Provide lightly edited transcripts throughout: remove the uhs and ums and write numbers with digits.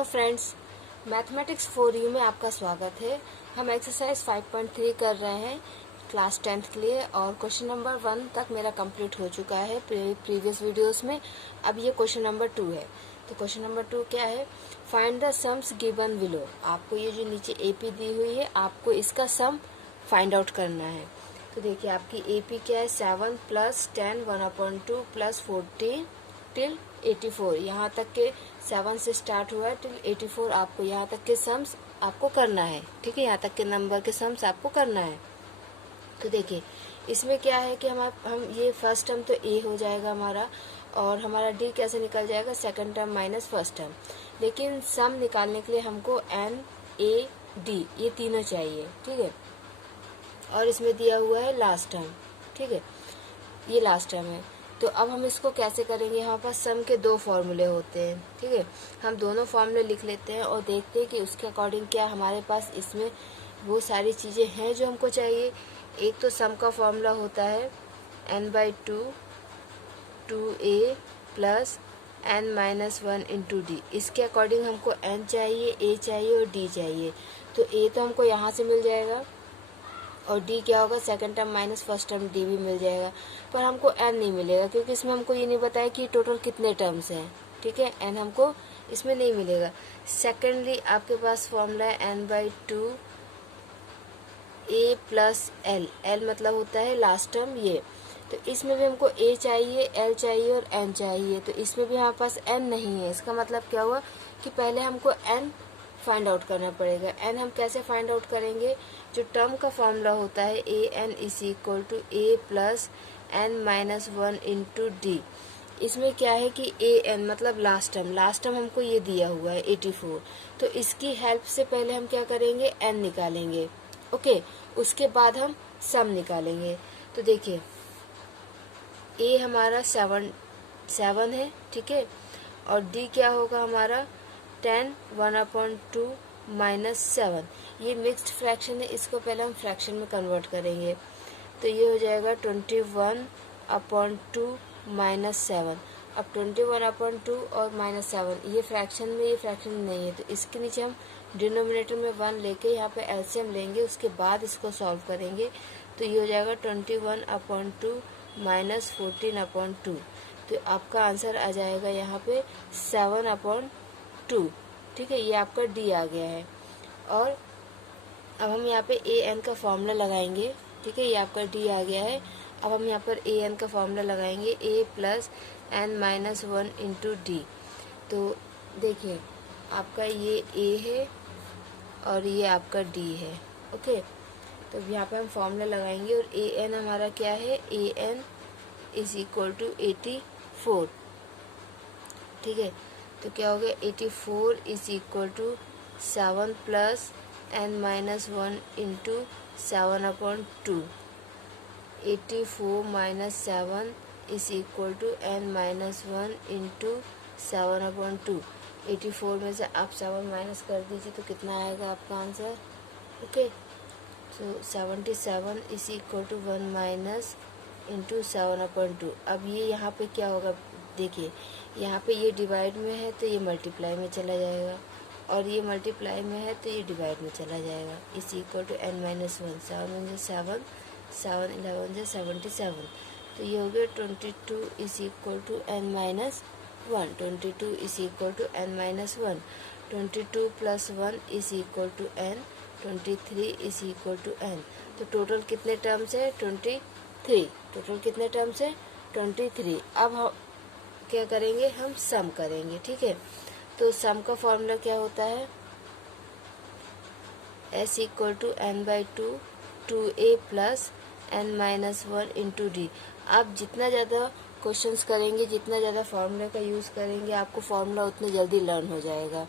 Hello friends, mathematics for you में आपका स्वागत है। हम एक्सरसाइज 5.3 कर रहे हैं क्लास 10th के लिए और क्वेश्चन नंबर 1 तक मेरा कंप्लीट हो चुका है प्रीवियस वीडियोस में। अब ये क्वेश्चन नंबर 2 है। तो क्वेश्चन नंबर 2 क्या है? Find the sums given below. आपको ये जो नीचे एपी दी हुई है, आपको इसका सम फाइंड आउट करना है। तो देखिए आपकी एपी क्या है? 7 + 10 1/2 + 40 टिल 84। यहाँ तक के 7 से स्टार्ट हुआ है टिल 84। आपको यहाँ तक के सम्स आपको करना है, ठीक है। यहाँ तक के नंबर के सम्स आपको करना है। तो देखिए इसमें क्या है कि हम ये फर्स्ट टर्म तो ए हो जाएगा हमारा, और हमारा डी कैसे निकल जाएगा? Second term minus first term. लेकिन सम निकालने के लिए हमको एन ए डी ये तीनों चाहिए, ठीक है। और इसमें दिया हुआ है लास्ट टर्म, ठीक है, ये लास्ट टर्म है। तो अब हम इसको कैसे करेंगे? हमारे पास सम के 2 फॉर्मूले होते हैं, ठीक है। हम दोनों फॉर्मूले लिख लेते हैं और देखते हैं कि उसके अकॉर्डिंग क्या हमारे पास इसमें वो सारी चीज़ें हैं जो हमको चाहिए। एक तो सम का फॉर्मूला होता है n/2 2a + n-1 × d। इसके अकॉर्डिंग हमको n चाहिए, a चाहिए और d चाहिए। तो a तो हमको यहाँ से मिल जाएगा और डी क्या होगा? Second term minus first term D भी मिल जाएगा। पर हमको एन नहीं मिलेगा क्योंकि इसमें हमको ये नहीं बताया कि टोटल कितने टर्म्स हैं, ठीक है। एन हमको इसमें नहीं मिलेगा। सेकेंडली आपके पास फॉर्मूला है n/2 a + l। l मतलब होता है लास्ट टर्म ये। तो इसमें भी हमको a चाहिए, l चाहिए और n चाहिए। तो इसमें भी हमारे पास n नहीं है। इसका मतलब क्या हुआ कि पहले हमको n फाइंड आउट करना पड़ेगा। n हम कैसे फाइंड आउट करेंगे? जो टर्म का फॉर्मूला होता है an = a + n-1 × d। इसमें क्या है कि an मतलब लास्ट टर्म हमको ये दिया हुआ है 84। तो इसकी हेल्प से पहले हम क्या करेंगे? n निकालेंगे, ओके। उसके बाद हम सम निकालेंगे। तो देखिए a हमारा 7 है, ठीक है, और d क्या होगा हमारा? 10 1/2 - 7। ये मिक्स्ड फ्रैक्शन है, इसको पहले हम फ्रैक्शन में कन्वर्ट करेंगे। तो ये हो जाएगा 21/2 - 7। अब 21/2 और -7 ये फ्रैक्शन में, ये फ्रैक्शन में नहीं है। तो इसके नीचे हम डिनोमिनेटर में 1 लेके यहाँ पे एलसीएम लेंगे, उसके बाद इसको सॉल्व करेंगे। तो ये हो जाएगा 21/2 - 14/2। तो आपका आंसर आ जाएगा यहाँ पे 7/2, ठीक है। ये आपका डी आ गया है। और अब हम यहाँ पे ए एन का फॉर्मूला लगाएंगे, ठीक है। ये आपका डी आ गया है। अब हम यहाँ पर ए एन का फॉर्मूला लगाएंगे a + n-1 × d। तो देखिए आपका ये a है और ये आपका d है, ओके। तो यहाँ पे हम फॉर्मूला लगाएंगे और ए एन हमारा क्या है? an = 84, ठीक है। तो क्या हो गया? 84 = 7 + n-1 × 7/2। 84 - 7 = n-1 × 7/2। 84 में से आप 7 माइनस कर दीजिए तो कितना आएगा आपका आंसर? ओके। तो 77 = 1 - × 7/2। अब ये यहाँ पे क्या होगा? देखिए यहाँ पे ये डिवाइड में है तो ये मल्टीप्लाई में चला जाएगा, और ये मल्टीप्लाई में है तो ये डिवाइड में चला जाएगा। = n-1। 7 × 7 7 11 77। तो ये हो गया 22 = n-1। 22 = n-1। 22 + 1 = n। 23 = n। तो टोटल कितने टर्म्स है? 23। टोटल कितने टर्म्स है? 23। अब हम क्या करेंगे? हम सम करेंगे, ठीक है। तो सम का फॉर्मूला क्या होता है? s = n/2 2a + n-1 × d। आप जितना ज़्यादा क्वेश्चंस करेंगे, जितना ज़्यादा फार्मूले का यूज़ करेंगे, आपको फार्मूला उतने जल्दी लर्न हो जाएगा।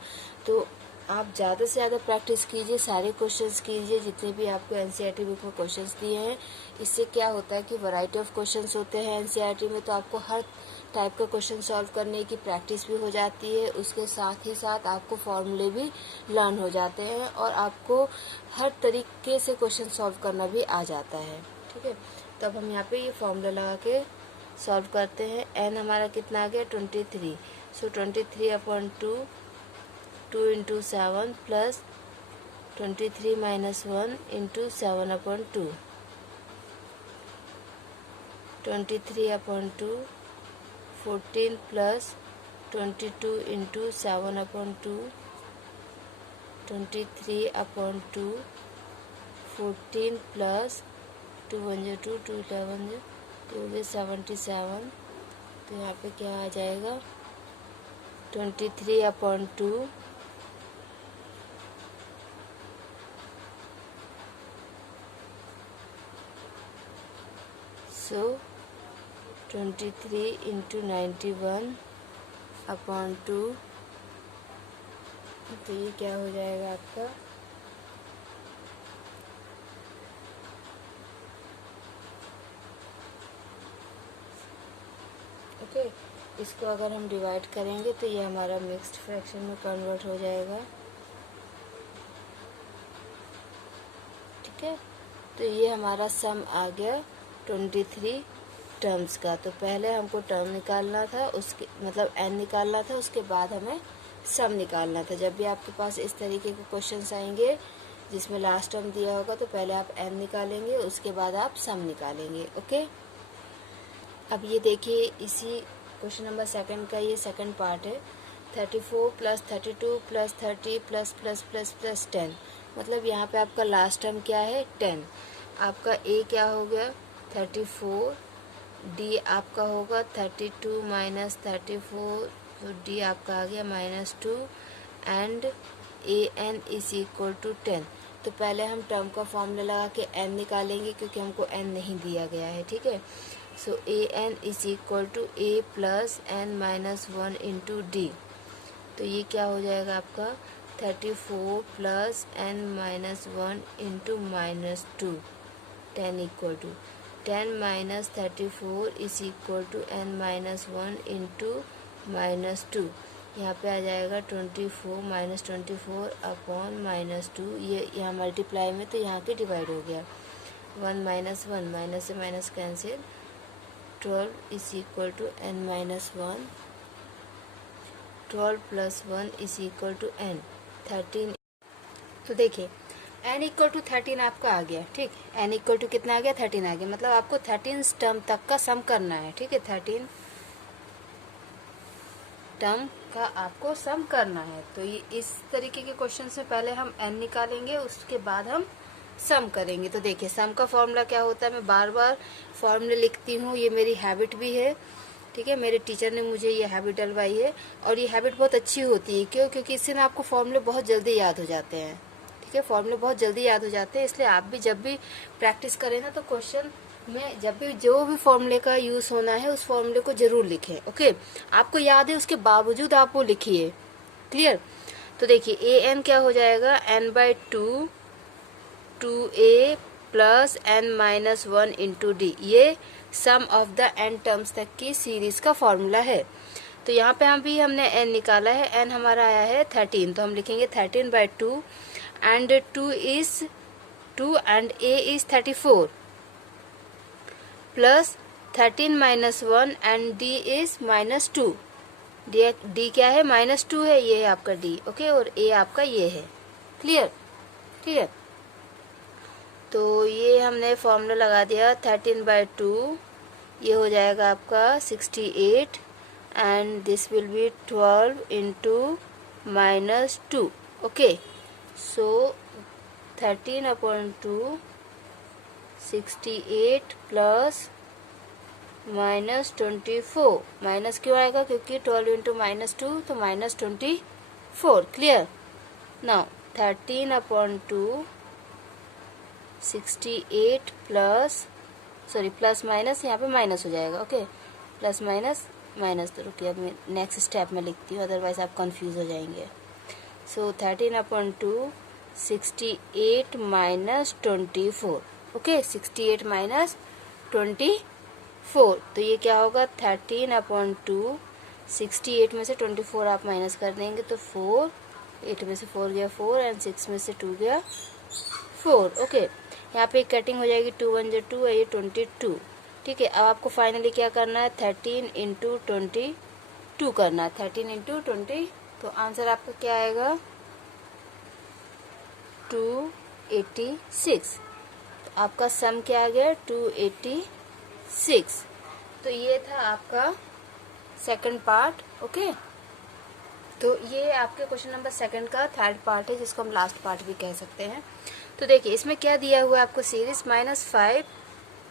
तो आप ज़्यादा से ज़्यादा प्रैक्टिस कीजिए, सारे क्वेश्चंस कीजिए जितने भी आपको एनसीईआरटी बुक में क्वेश्चंस दिए हैं। इससे क्या होता है कि वैरायटी ऑफ क्वेश्चंस होते हैं एनसीईआरटी में, तो आपको हर टाइप का क्वेश्चन सॉल्व करने की प्रैक्टिस भी हो जाती है। उसके साथ ही साथ आपको फॉर्मूले भी लर्न हो जाते हैं और आपको हर तरीके से क्वेश्चन सॉल्व करना भी आ जाता है, ठीक है। तो अब हम यहाँ पे ये फॉर्मूला लगा के सॉल्व करते हैं। n हमारा कितना आ गया? 23। सो 23/2 2 into 7 plus 23 minus 1 into 7/2, 23/2, 14 plus 22 into 7/2, 23/2, 14 plus 2 1 2 2 11 2 77। तो यहाँ पे क्या आ जाएगा 23/2 सो 23 इंटू 91/2। तो ये क्या हो जाएगा आपका ओके। इसको अगर हम डिवाइड करेंगे तो ये हमारा मिक्स्ड फ्रैक्शन में कन्वर्ट हो जाएगा। ठीक है, तो ये हमारा सम आ गया 23 टर्म्स का। तो पहले हमको टर्म निकालना था, उसके मतलब n निकालना था, उसके बाद हमें सम निकालना था। जब भी आपके पास इस तरीके के क्वेश्चंस आएंगे जिसमें लास्ट टर्म दिया होगा तो पहले आप n निकालेंगे, उसके बाद आप सम निकालेंगे। ओके, अब ये देखिए इसी क्वेश्चन नंबर 2 का ये सेकंड पार्ट है। 34 plus 32 plus 30 plus plus plus plus 10, मतलब यहाँ पे आपका लास्ट टर्म क्या है 10। आपका a क्या हो गया 34, d आपका होगा 32 माइनस 34, तो d आपका आ गया -2 and an is equal to 10। तो पहले हम टर्म का फॉर्मूला लगा के n निकालेंगे क्योंकि हमको n नहीं दिया गया है। ठीक है, so an is equal to a plus n minus 1 into d. तो ये क्या हो जाएगा आपका 34 plus n minus 1 into -2, 10 equal to 10 minus 34 is equal to n minus 1 into -2। यहाँ पे आ जाएगा 24 माइनस 24 अपॉन -2। ये यहाँ मल्टीप्लाई में तो यहाँ के डिवाइड हो गया। 1 माइनस 1, माइनस से minus cancel, 12 is equal to n minus 1, 12 plus 1 is equal to n, 13। तो देखिए n इक्वल टू 13 आपका आ गया। ठीक, n इक्वल टू कितना आ गया 13 आ गया, मतलब आपको 13 टर्म तक का सम करना है। ठीक है, 13 टर्म का आपको सम करना है। तो ये इस तरीके के क्वेश्चन से पहले हम n निकालेंगे, उसके बाद हम सम करेंगे। तो देखिए सम का फॉर्मूला क्या होता है, मैं बार बार फॉर्मूले लिखती हूँ, ये मेरी हैबिट भी है। ठीक है, मेरे टीचर ने मुझे ये हैबिट डलवाई है और ये हैबिट बहुत अच्छी होती है। क्यों? क्योंकि इससे ना आपको फॉर्मूले बहुत जल्दी याद हो जाते हैं। ठीक है, फॉर्मूले बहुत जल्दी याद हो जाते हैं, इसलिए आप भी जब भी प्रैक्टिस करें ना तो क्वेश्चन में जब भी जो भी फॉर्मूले का यूज होना है उस फॉर्मूले को जरूर लिखें। ओके, आपको याद है उसके बावजूद आप वो लिखिए। क्लियर? तो देखिए an क्या हो जाएगा n/2 2a plus n minus 1 into d. ये सम ऑफ द n टर्म्स तक की सीरीज का फॉर्मूला है। तो यहाँ पे हमने n निकाला है, n हमारा आया है 13, तो हम लिखेंगे 13/2 and 2 is 2 and a is 34 plus 13 minus 1 and d is -2। d क्या है -2 है, ये है आपका d। ओके, और a आपका ये है। क्लियर? ठीक है, तो ये हमने फॉर्मूला लगा दिया 13/2, ये हो जाएगा आपका 68 and this will be 12 into -2। Okay, so 13/2 68 plus -24। Minus क्यों आएगा? क्योंकि 12 इंटू -2 तो -24। Clear? Now 13/2 68 plus sorry plus minus यहाँ पे माइनस हो जाएगा। ओके, प्लस माइनस माइनस, तो रुकिए अब मैं नेक्स्ट स्टेप में लिखती हूँ, अदरवाइज आप कंफ्यूज हो जाएंगे। सो 13/2 68 माइनस 24। ओके, 68 माइनस 24, तो ये क्या होगा 13/2 68 में से 24 आप माइनस कर देंगे तो 4, 8 में से 4 गया 4 एंड 6 में से 2 गया 4। ओके, यहाँ पे कटिंग हो जाएगी, 2 1 जो 2 है, ये 22। ठीक है, अब आपको फाइनली क्या करना है 13 इंटू 22 करना है, 13 इंटू 22 तो आंसर आपका क्या आएगा 286। तो आपका सम क्या आ गया 286। तो ये था आपका सेकंड पार्ट। ओके, तो ये आपके क्वेश्चन नंबर सेकंड का थर्ड पार्ट है, जिसको हम लास्ट पार्ट भी कह सकते हैं। तो देखिए इसमें क्या दिया हुआ है आपको, सीरीज -5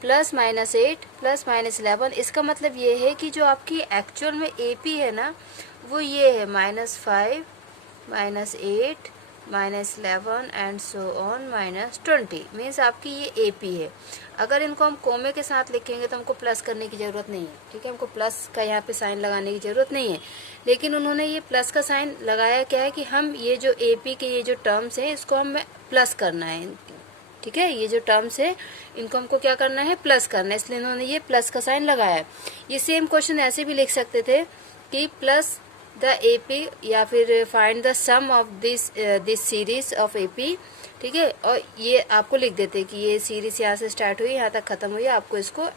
प्लस -8 प्लस -11। इसका मतलब ये है कि जो आपकी एक्चुअल में एपी है ना, वो ये है -5 -8 -11 एंड सो ऑन -20। मीन्स आपकी ये एपी है। अगर इनको हम कोमे के साथ लिखेंगे तो हमको प्लस करने की ज़रूरत नहीं है, ठीक है, हमको प्लस का यहाँ पे साइन लगाने की ज़रूरत नहीं है। लेकिन उन्होंने ये प्लस का साइन लगाया क्या है कि हम ये जो एपी के ये जो टर्म्स हैं इसको हमें प्लस करना है, ठीक है, ये जो टर्म्स है इनको हमको क्या करना है, प्लस करना है, इसलिए इन्होंने ये प्लस का साइन लगाया है। ये सेम क्वेश्चन ऐसे भी लिख सकते थे कि प्लस द एपी या फिर find the sum of this series of AP, ठीक है, और ये आपको लिख देते कि ये सीरीज यहाँ से स्टार्ट हुई यहाँ तक खत्म हुई, आपको इसको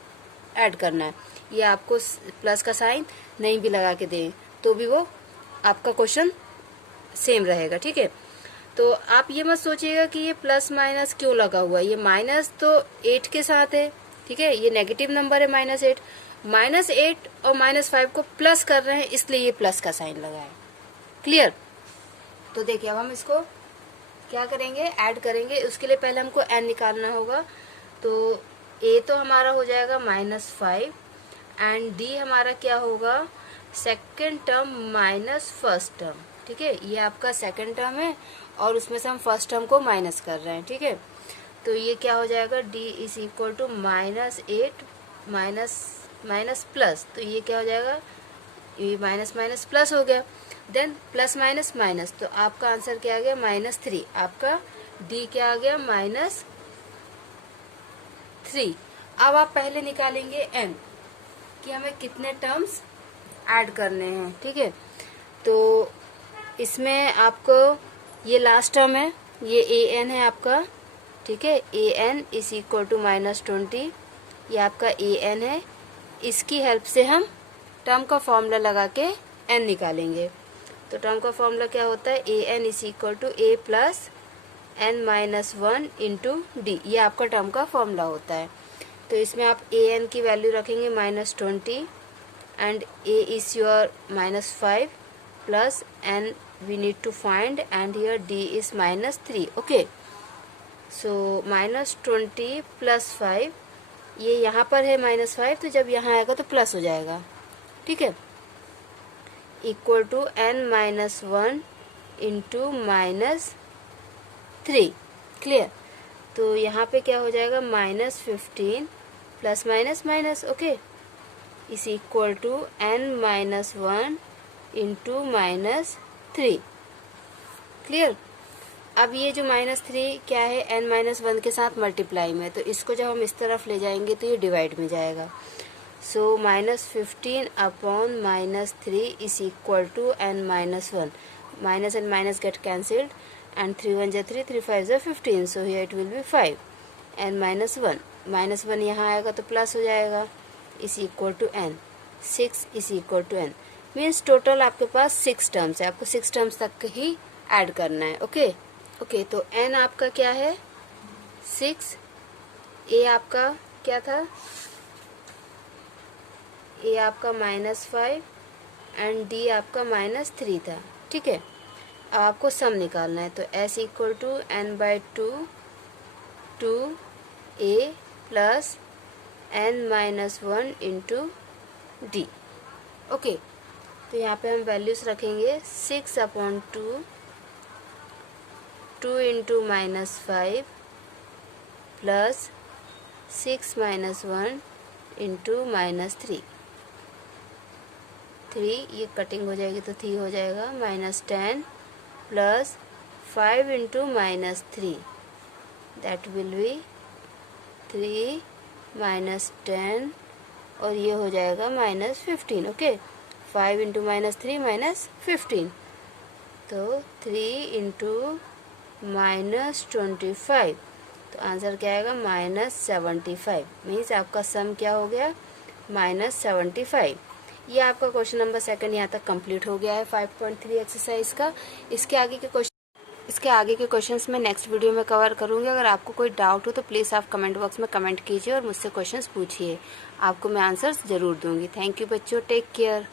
ऐड करना है। ये आपको प्लस का साइन नहीं भी लगा के दें तो भी वो आपका क्वेश्चन सेम रहेगा, ठीक है। तो आप ये मत सोचिएगा कि ये प्लस माइनस क्यों लगा हुआ है, ये माइनस तो 8 के साथ है, ठीक है, ये नेगेटिव नंबर है -8, -8 और -5 को प्लस कर रहे हैं इसलिए ये प्लस का साइन लगा है। क्लियर। तो देखिए अब हम इसको क्या करेंगे, ऐड करेंगे। उसके लिए पहले हमको n निकालना होगा। तो a तो हमारा हो जाएगा -5 एंड d हमारा क्या होगा, second term minus first term, ठीक है, ये आपका सेकेंड टर्म है और उसमें से हम फर्स्ट टर्म को माइनस कर रहे हैं, ठीक है। तो ये क्या हो जाएगा, d is equal to -8 minus plus, तो ये क्या हो जाएगा, ये माइनस माइनस प्लस हो गया, देन प्लस माइनस माइनस, तो आपका आंसर क्या आ गया -3। आपका d क्या आ गया -3। अब आप पहले निकालेंगे n कि हमें कितने टर्म्स ऐड करने हैं, ठीक है। तो इसमें आपको ये लास्ट टर्म है, ये an है आपका, ठीक है, an इज इक्वल टू -20, ये आपका an है। इसकी हेल्प से हम टर्म का फॉर्मूला लगा के n निकालेंगे। तो टर्म का फॉर्मूला क्या होता है, an is equal to a plus n-1 into d, ये आपका टर्म का फॉर्मूला होता है। तो इसमें आप an की वैल्यू रखेंगे -20 and a is your -5 plus n we need to find and here d is -3। Okay, so -20 plus 5, ये यहाँ पर है -5, तो जब यहाँ आएगा तो प्लस हो जाएगा, ठीक है, equal to n-1 into -3। Clear. तो यहाँ पे क्या हो जाएगा, -15 plus minus minus, okay, is equal to n-1 into -3। Clear. अब ये जो -3 क्या है, n-1 के साथ मल्टीप्लाई में, तो इसको जब हम इस तरफ ले जाएंगे तो ये डिवाइड में जाएगा। So -15 upon -3 is equal to n-1, minus and minus get cancelled and 3 1 जा 3, 3 5 जा 15, so here it will be 5 n-1, -1 यहाँ आएगा तो प्लस हो जाएगा, is equal to n, 6 is equal to n। Means total आपके पास 6 टर्म्स है, आपको 6 टर्म्स तक ही ऐड करना है। ओके ओके, तो n आपका क्या है 6, a आपका क्या था, a आपका -5 एंड d आपका -3 था, ठीक है। अब आपको सम निकालना है, तो s equal to n/2 2a plus n-1 into d. Okay, तो यहाँ पे हम वैल्यूज रखेंगे 6 अपॉन 2, 2 इंटू -5 प्लस 6 -1 इंटू -3, 3 ये कटिंग हो जाएगी तो 3 हो जाएगा, -10 plus 5 into -3 that will be 3 -10 और ये हो जाएगा -15। ओके, 5 इंटू -3 -15, तो 3 इंटू -25, तो आंसर क्या आएगा -75। मीन्स आपका सम क्या हो गया -75। ये आपका क्वेश्चन नंबर 2 यहाँ तक कंप्लीट हो गया है 5.3 एक्सरसाइज का। इसके आगे के क्वेश्चंस मैं नेक्स्ट वीडियो में कवर करूँगी। अगर आपको कोई डाउट हो तो प्लीज़ आप कमेंट बॉक्स में कमेंट कीजिए और मुझसे क्वेश्चंस पूछिए, आपको मैं आंसर्स ज़रूर दूँगी। थैंक यू बच्चों, टेक केयर।